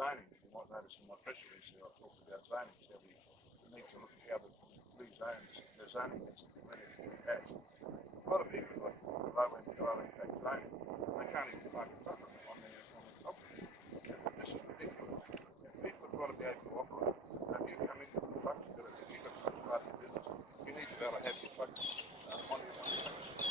zoning. You might notice in my press release there I talked about zoning, so we need to look at how the zoning needs to be re-attached. A lot of people like low impact zoning, they can't even find a buffer on their property. This is ridiculous. People have got to be able to operate. If you come into the truck, if you've got truck party business, you need to be able to have your trucks on your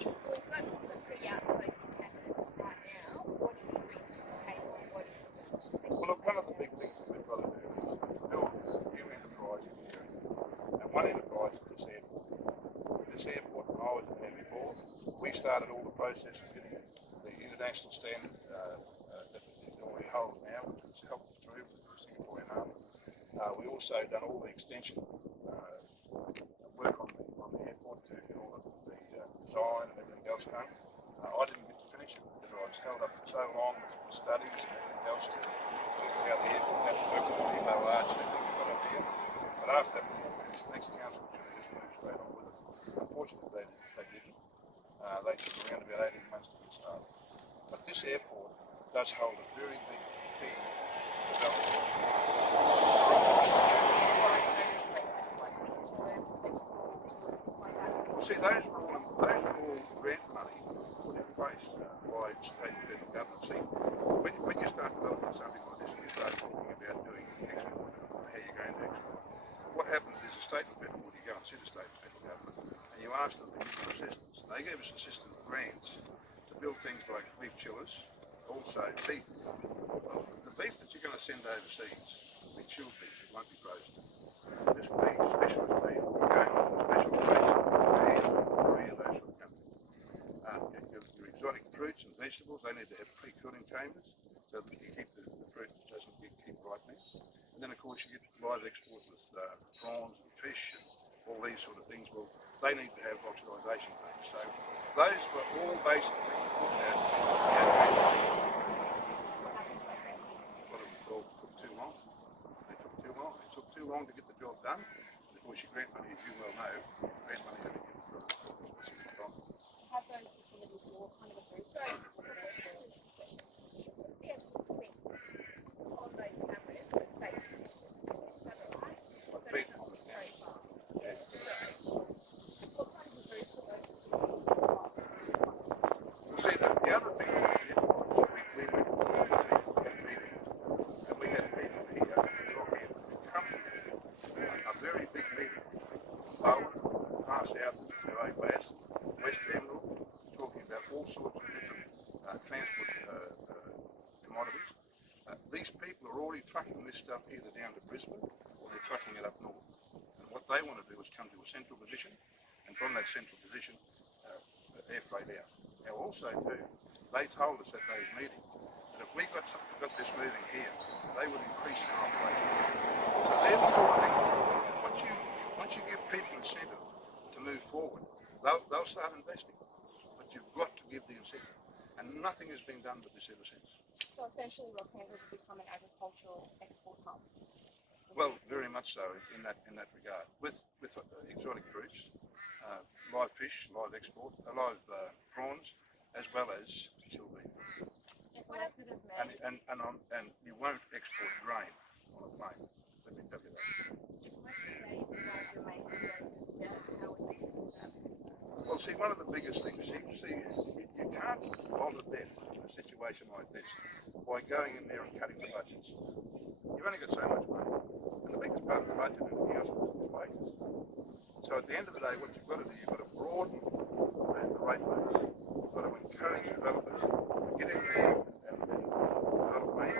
We've got some pretty outspoken candidates right now. What do you bring to the table? What do you do? Well, look, one of the big things that we've got to do is build new enterprise in the area. And one enterprise is this airport. This airport, when I was there before, we started all the processes getting the international standard that we hold now, which was helped through for the Singaporean Army. We also done all the extension work on the airport to get all the design and everything else done. I didn't get to finish it because I was held up for so long with studies and everything else to look how the airport had to work with the Depot Arch and everything we got up here. But after that was all finished, the next council should have just moved straight on with it. Unfortunately, they didn't. They took around about 18 months to get started. But this airport does hold a very big key development. See, those were all grant money put in place by state and federal government. See, when you start developing something like this and you start talking about doing export, how you're going to export, what happens is the state and federal, you go and see the state and federal government, and you ask them to give you assistance. And they gave us assistance grants to build things like beef chillers. Also, see, the beef that you're going to send overseas will be chilled beef, it won't be frozen. This will be specialist beef, going on to special place, Korea, those sort of countries. Your exotic fruits and vegetables, they need to have pre-cooling chambers so that you keep the fruit doesn't keep ripening. And then of course you get live export with prawns and fish and all these sort of things. Well, they need to have oxidisation rates. So those were all basically well, it took too long. It took too long to get the job done. And of course your grant money, as you well know, grant money only given for a specific time. Have those facilities all kind of approved? Sorry, the next question. Just be able to think on those cameras with face is that right? So it doesn't look very far. Yeah. Sorry. What kind of approved for those facilities? Well, see, the other thing that we did was we went to a meeting and we had people here in Rockhampton come here, a very big meeting from Bowen, far south to Murray West, West Emerald, talking about all sorts of different transport commodities. These people are already trucking this stuff either down to Brisbane or they're trucking it up north. And what they want to do is come to a central position, and from that central position, air freight out. Now also too, they told us at those meetings that if we got this moving here, they would increase their operations. So they're the sort of things, once you give people incentive to move forward, they'll start investing. But you've got to give the incentive. And nothing has been done with this ever since. So essentially Rockhampton will become an agricultural export hub? Well, very much so in that regard. With exotic fruits, live fish, live export, live prawns, as well as chilled beef. And you won't export grain on a plane. Let me tell you that. Well, see, one of the biggest things, you can't alter debt in a situation like this by going in there and cutting the budgets. You've only got so much money. And the biggest part of the budget in the council is wages. So at the end of the day, what you've got to do, you've got to broaden the rate base. You've got to encourage developers to get in there and develop land,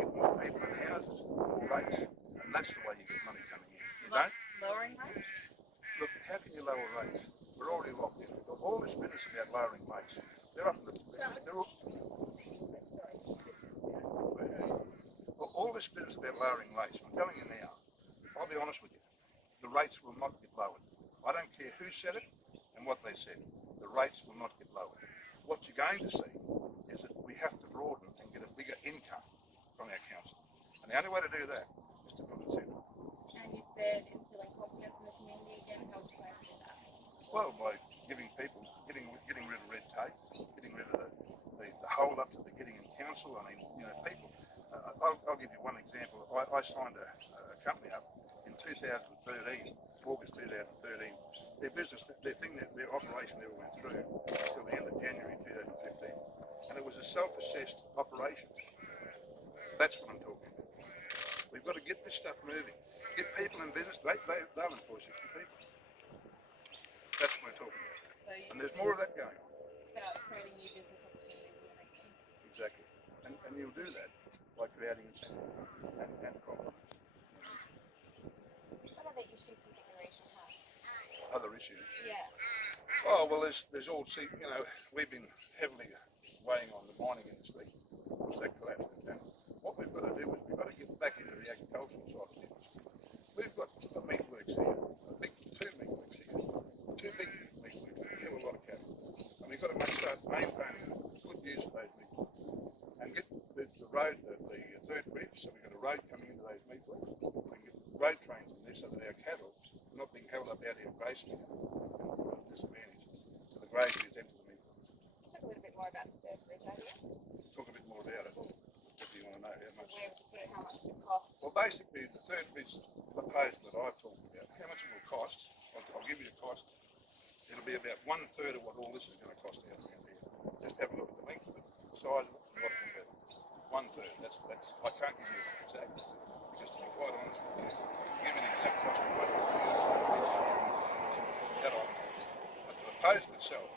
get more people in houses, more rates, and that's the way you get money coming in. You don't? Lowering rates? Look, how can you lower rates? We're already locked in. All this business about lowering rates, they're often all this business about lowering rates, I'm telling you now, I'll be honest with you, the rates will not get lowered. I don't care who said it and what they said, the rates will not get lowered. What you're going to see is that we have to broaden and get a bigger income from our council. And the only way to do that is to build incentive. And you said instilling confidence in the community again, how would you plan to do that? Well, by giving people, getting rid of red tape, getting rid of the hold-ups that they're getting in council. I mean, you know, I'll give you one example. I signed a company up in 2013, August 2013. Their business, their operation never went through until the end of January 2015. And it was a self-assessed operation. That's what I'm talking about. We've got to get this stuff moving. Get people in business. They'll employ 60 people. That's what we're talking about. So And there's more of that going on. about creating new business opportunities. Exactly. And you'll do that by creating incentive and confidence. What other issues do you think the region has? Other issues. Yeah. Oh, well, there's all, we've been heavily weighing on the mining industry. Once that collapsed. And what we've got to do is we've got to get back into the agricultural side of the industry. We've got a meatworks here, two meatworks here, two big meatworks that kill a lot of cattle. And we've got to start maintaining good use of those meatworks. And get the road, the third bridge, so we've got a road coming into those meatworks. We can get road trains in there so that our cattle are not being held up out here in Graceville and disadvantage. So the graziers enter the meatworks. Talk a little bit more about the third bridge idea. Talk a bit more about it. If you want to know how much. Where would you put it? How much would it cost? Well, basically, the third bridge proposal that I've talked about, how much it will cost, I'll give you the cost. It'll be about 1/3 of what all this is going to cost out around here. Just have a look at the length of it, the size of it, and what's going to be. 1/3. That's. I can't give you an exact, because to be quite honest with you, to give you an exact cost of what that on. But the proposal itself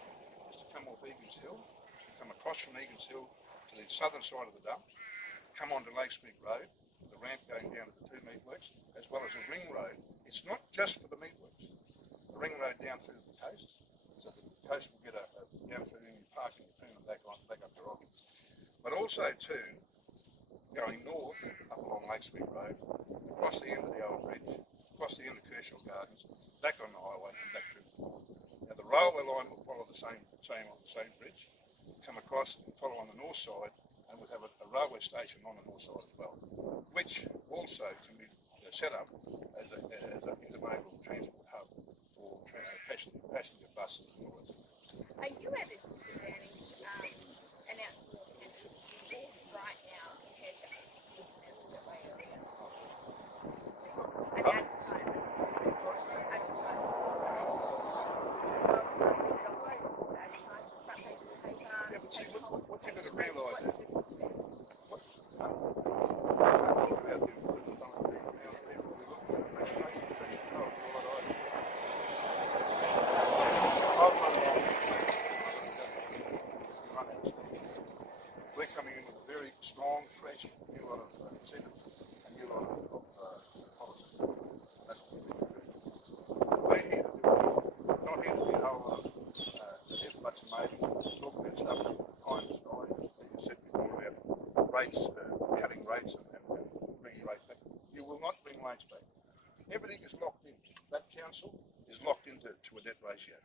is to come off Egan's Hill, come across from Egan's Hill to the southern side of the dump, come onto Lake Street Road, the ramp going down to the two meatworks, as well as a ring road. It's not just for the meatworks. The ring road down through the coast, so the coast will get down through the parking and back up to Rocky. But also too, going north up along Lake Street Road, across the end of the old bridge, across the end of Kershaw Gardens, back on the highway and back through. Now the railway line will follow the same bridge, come across and follow on the north side, and we'll have a railway station on the north side as well, which also can be set up as an intermodal transport hub for passenger buses and all that. Are you able to sit there and announce more tenders right now compared to the commenced way earlier? And advertising. Front page of the paper. Yeah, but see, what you've got to realise is we're coming in with a very strong, fresh, new lot of incentives, a new lot of policies. That's what we're here to do. We're here to do it. Not here to be a whole lot of headbutts and maybes, talk about stuff behind the sky, as you said before about rates, cutting rates and bringing rates back. You will not bring rates back. Everything is locked in. That council is locked into a debt ratio.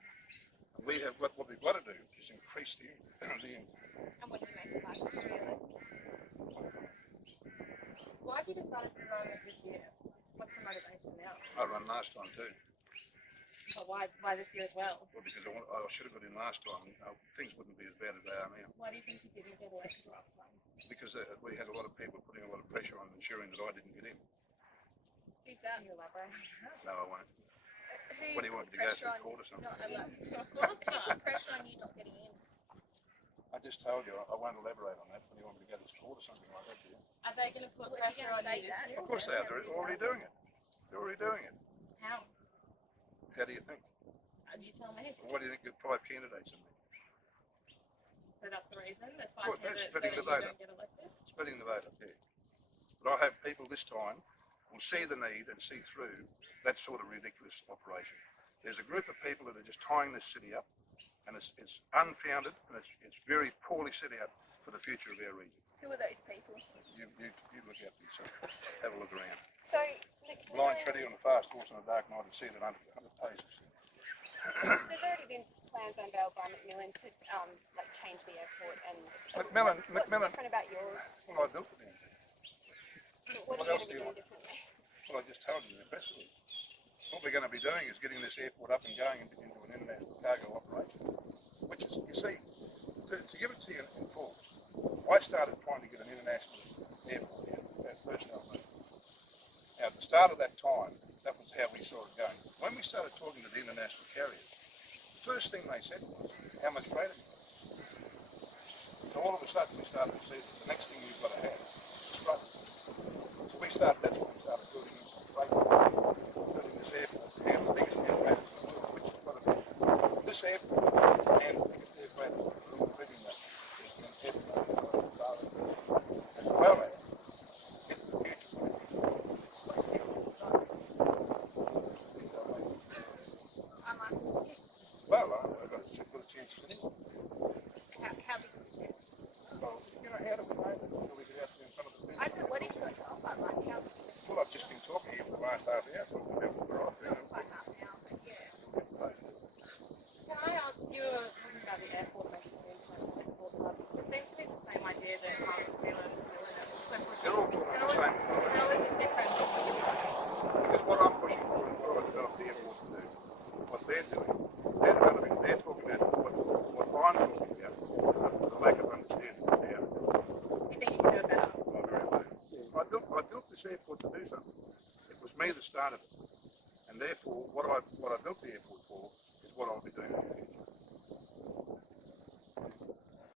And we have what we've got to do is increase the And what do you make of Market Australia? Why have you decided to run it this year? What's the motivation now? I run last time too. But why this year as well? Well, because I should have got in last time. Things wouldn't be as bad as they are now. Why do you think you didn't get elected last time? Because we had a lot of people putting a lot of pressure on ensuring that I didn't get in. Who's that? Can you elaborate? No, I won't. Who What do you want me to go through court or something? Not alone. Of course not. Who put pressure on you not getting in? I just told you I won't elaborate on that. What do you want me to go to court or something like that? Do you? Are they going to put pressure on you this year? Of course they are. They're already doing it. They're already doing it. How? How do you think? You tell me. Well, what do you think? You've got 5 candidates in there. So that's the reason? There's 5 Well, candidates so splitting that the you vote don't up. get elected? Splitting the vote up there. But I hope people this time will see the need and see through that sort of ridiculous operation. There's a group of people that are just tying this city up, and it's unfounded, and it's very poorly set out for the future of our region. Who are those people? You look out for yourself. Have a look around. So, Blind Freddy on a fast horse on a dark night and see it at 100 paces. there's already been plans unveiled by Macmillan to change the airport and Macmillan. What's different about yours? Well, I built it in. What are you going to be doing differently? Well, I just told you in the press release. What we're going to be doing is getting this airport up and going into an international cargo operation, which is, you see, to give it to you in full, I started trying to get an international airport here, that personnel meeting. Now, at the start of that time, that was how we saw it going. When we started talking to the international carriers, the first thing they said was, how much freight have you got? So all of a sudden, we started to see that the next thing you've got to have is freight. So that's when we started building in some freight, building this airport to handle the biggest aircraft in the world, which is what it is. This airport can handle the biggest aircraft in the world, including the as well as it's the future. I'm asking you. Well, I've got good chances anyway. How big is the chance? Well, you know, how do we know that until we get out there in front of the business? I don't know, what have you got to offer? Like, how big is the chance? Well, I've just been talking here for the last half hour, talking about what we're offering. Not quite half an hour, but yeah. Can I ask, you were talking about the airport basically, international airport hub. It seems to be the same idea that Lea Taylor and New Zealand are also pushing. They're all talking the same thing. How is it different from what you're doing? Because what I'm pushing for and what I developed the airport to do, what they're doing, they're developing, they're talking about what I'm talking about, the lack of understanding of how to do it. You think you can do it better? I built this airport to do something. It was me that started it. And therefore, what I built the airport for is what I'll be doing in the future.